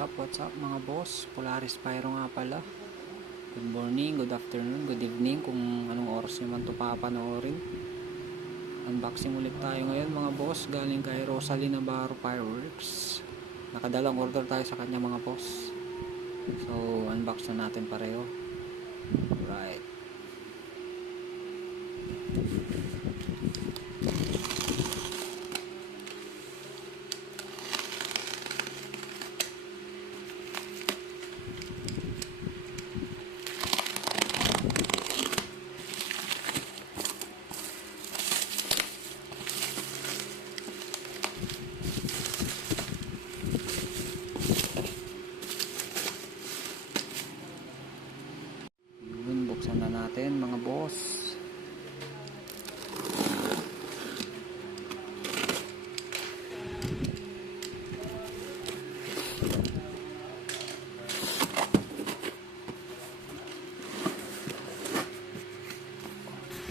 What's up mga boss? Polaris Pyro nga pala. Good morning, good afternoon, good evening kung anong oras nyo man ito papanoorin. Unboxing ulit tayo ngayon mga boss, galing kay Rosalie Navarro Fireworks. Nakadalang order tayo sa kanya mga boss. So unbox na natin pareho. Right. Buksan na natin mga boss.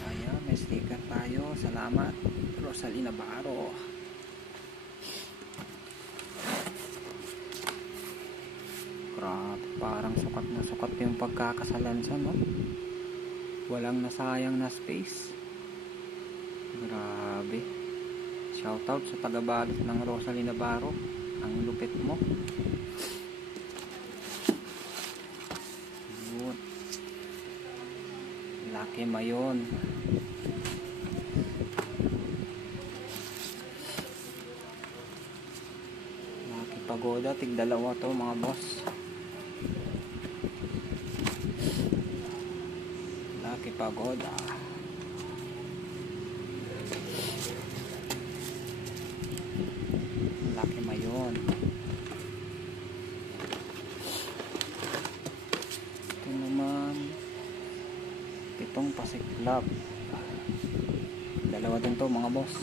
Ayan, may sticker tayo. Salamat Rosalie Navarro. Grabe, parang sukat na sukat yung pagkakasalansan, no? Walang nasayang na space. Grabe. Shoutout sa taga-balot ng Rosalie Navarro. Ang lupit mo. Yun. Lucky mayon. Lucky Pagoda. Tig-dalawa to mga boss. Lucky Pagoda. Lucky mayon. Ito naman pitong pasiklab. Dalawa din to mga boss.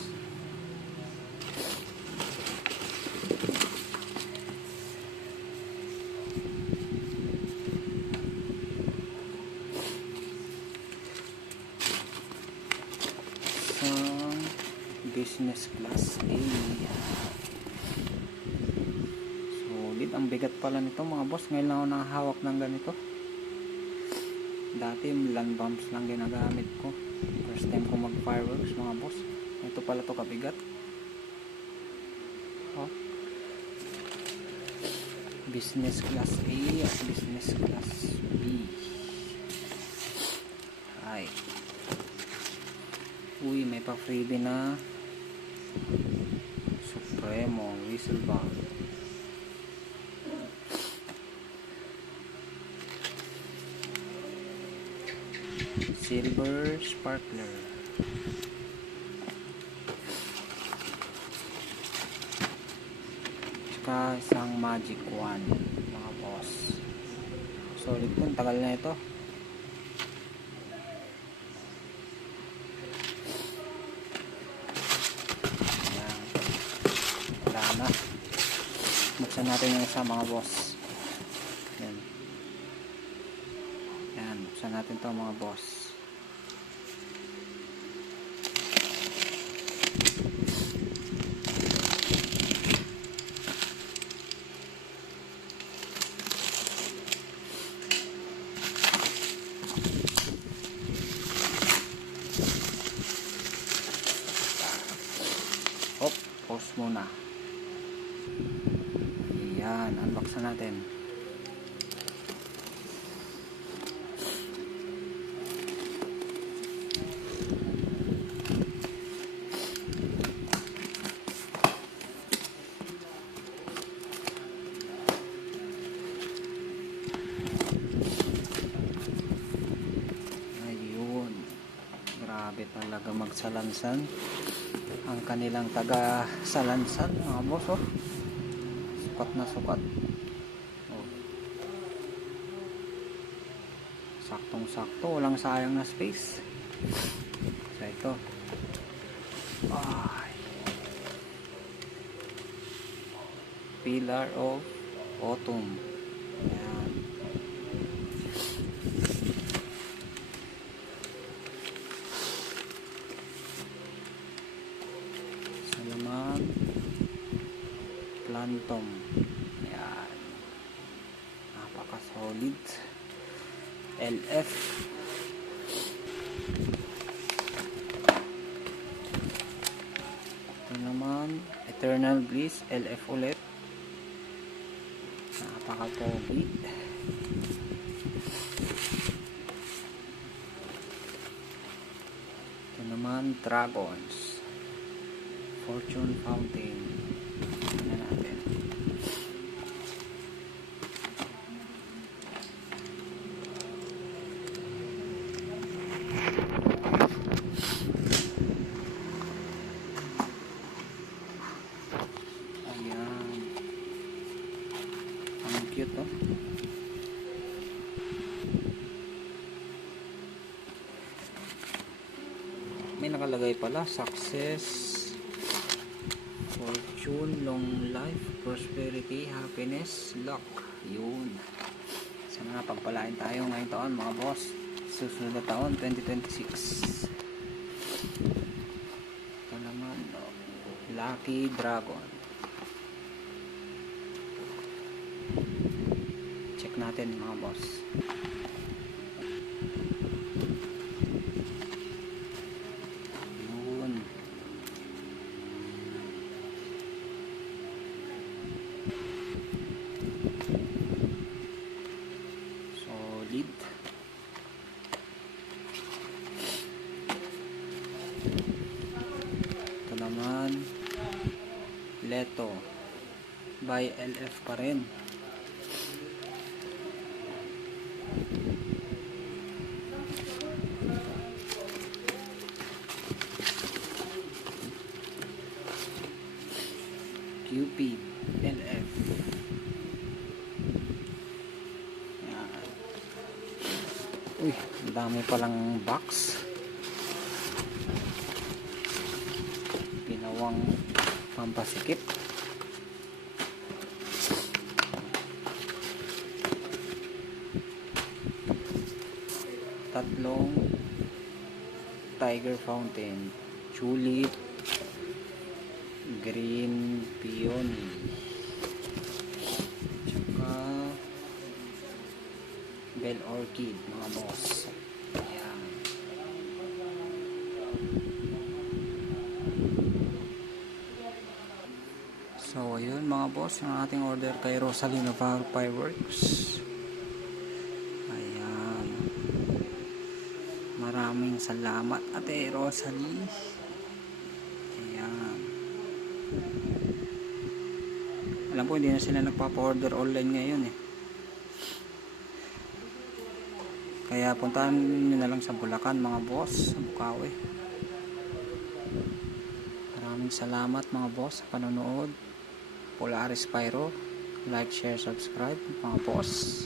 Business class A. Solid. Ang bigat pala nito mga boss. Ngayon lang ako nakahawak ng ganito. Dati land bombs lang ginagamit ko. First time ko mag fireworks mga boss. Ito pala to kabigat. Oh. Business class A at business class B. Ay. Uy, may pa freebie na Supremo whistle bomb. Silver sparkler. Tsaka isang magic wand mga boss. Solid to, tagal na ito. Na. Buksan natin yung isa mga boss. Yan. Yan. Buksan natin to mga boss. Hop, pause muna. Yan, unbox na natin. Ayun. Grabe talaga magsalansan ang kanilang taga-salansan mga boss, oh. Sukat na sukat. Oh. Saktong sakto, walang sayang na space. So ito. Ay. Pillar of Autumn. Yan. Salamat. Plantom. Yan. solid. LF. Ito naman, Eternal Bliss, LF ulit. Napaka-pogi. Ito naman, Dragons. Fortune Fountain. Tignan natin. Ayan. Ang cute, oh. May nakalagay pala, success, fortune, long life, prosperity, happiness, luck. Yun. Sana pagpalain tayo ngayong taon mga boss. Susunod na taon 2026. Ito naman, oh, Lucky Dragon. Check natin mga boss. Solid. Ito naman, Leto by LF pa rin. Cupid LF. Uy, ang dami palang box. Ginawang pampasikip. Tatlong Tiger Fountain, Tulip, Green Peony, tsaka Bell Orchid mga boss. Ayan. So ayun mga boss, yung ating order kay Rosalina Fireworks. Ayan. Maraming salamat Ate Rosalie. Ayan. Alam ko hindi na sila nagpapa-order online ngayon eh. Kaya puntahan nyo na lang sa Bulacan mga boss, sa Bukawi. Maraming salamat mga boss sa panonood. Polaris Pyro, like, share, subscribe mga boss.